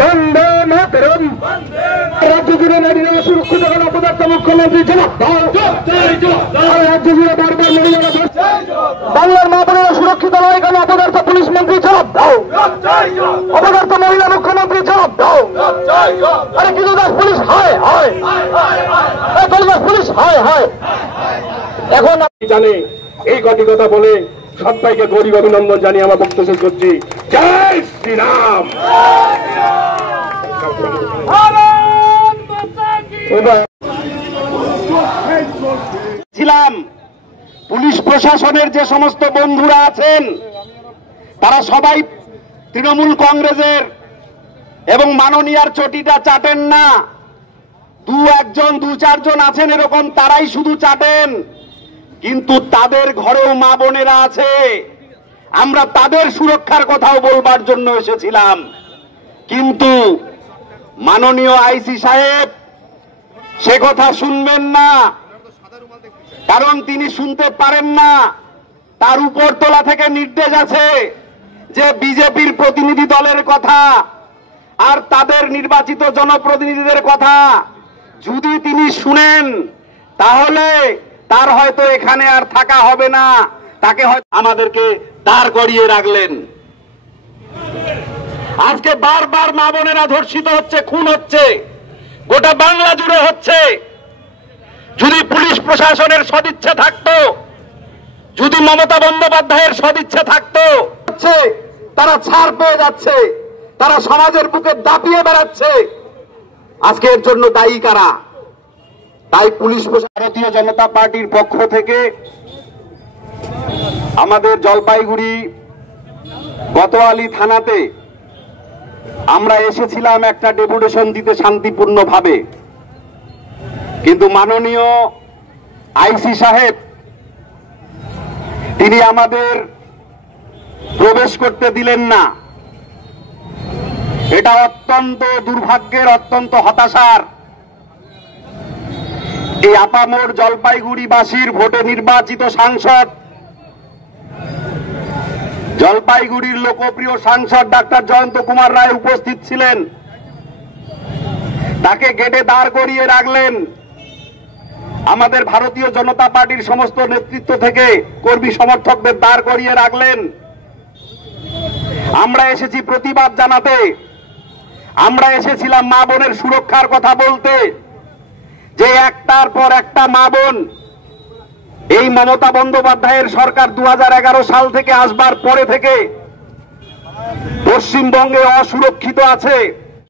বন্দে মাতরম। রাজ্য জুড়ে নারীরা সুরক্ষিত করা পদার্থ মুখ্যমন্ত্রী জবাব দাও। রাজ্য জুড়ে বারবার মহিলারা বাংলার মা বোনেরা সুরক্ষিত নয় কেন? অপদার্থ পুলিশ মন্ত্রী জবাব দাও। অপদার্থ মহিলা মুখ্যমন্ত্রী জবাব দাও। আরে কিন্তু দাস পুলিশ হয় হয় পুলিশ হয় হয়। এখন জানে এই কটি কথা বলে সবাইকে গরিব অভিনন্দন জানিয়ে আমার বক্তব্য শেষ করছি। জয় শ্রীরাম। ছিলাম পুলিশ প্রশাসনের যে সমস্ত বন্ধুরা আছেন তারা সবাই তৃণমূল কংগ্রেসের এবং মাননীয়ার চটিটা চাটেন না। দু চারজন আছেন এরকম, তারাই শুধু চাটেন, কিন্তু তাদের ঘরেও মা বোনেরা আছে। আমরা তাদের সুরক্ষার কথাও বলবার জন্য এসেছিলাম, কিন্তু মাননীয় আইসি সাহেব সে কথা শুনবেন না, কারণ তিনি শুনতে পারেন না। তার উপরতলা থেকে নির্দেশ আছে যে বিজেপির প্রতিনিধি দলের কথা আর তাদের নির্বাচিত জনপ্রতিনিধিদের কথা যদি তিনি শুনেন তাহলে তার হয়তো এখানে আর থাকা হবে না, তাকে হয়তো আমাদেরকে দাঁড় করিয়ে রাখলেন। আজকে বারবার মা বোনেরা ধর্ষিত হচ্ছে, খুন হচ্ছে, গোটা বাংলা জুড়ে হচ্ছে। যদি পুলিশ প্রশাসনের সদিচ্ছা থাকতো, যদি মমতা বন্দ্যোপাধ্যায়ের সদিচ্ছা থাকতো, তারা ছাড় পেয়ে যাচ্ছে, তারা সমাজের বুকে দাপিয়ে বেড়াচ্ছে। আজকে এর জন্য দায়ী কারা? তাই পুলিশ ভারতীয় জনতা পার্টির পক্ষ থেকে আমাদের জলপাইগুড়ি কোতোয়ালি থানাতে আমরা এসেছিলাম একটা ডেপুটেশন দিতে শান্তিপূর্ণভাবে, কিন্তু মাননীয় আইসি সাহেব তিনি আমাদের প্রবেশ করতে দিলেন না। এটা অত্যন্ত দুর্ভাগ্যের, অত্যন্ত হতাশার। এই আপামোর জলপাইগুড়িবাসীর ভোটে নির্বাচিত সাংসদ, জলপাইগুড়ির লোকপ্রিয় সাংসদ ডাক্তার জয়ন্ত কুমার রায় উপস্থিত ছিলেন। তাকে গেটে দাঁড় করিয়ে রাখলেন। আমাদের ভারতীয় জনতা পার্টির সমস্ত নেতৃত্ব থেকে কর্মী সমর্থকদের দাঁড় করিয়ে রাখলেন। আমরা এসেছি প্রতিবাদ জানাতে, আমরা এসেছিলাম মা বোনের সুরক্ষার কথা বলতে, যে একটার পর একটা মা বোন এই মমতা বন্দ্যোপাধ্যায়ের সরকার 2011 সাল থেকে আসবার পরে থেকে পশ্চিমবঙ্গে অসুরক্ষিত আছে।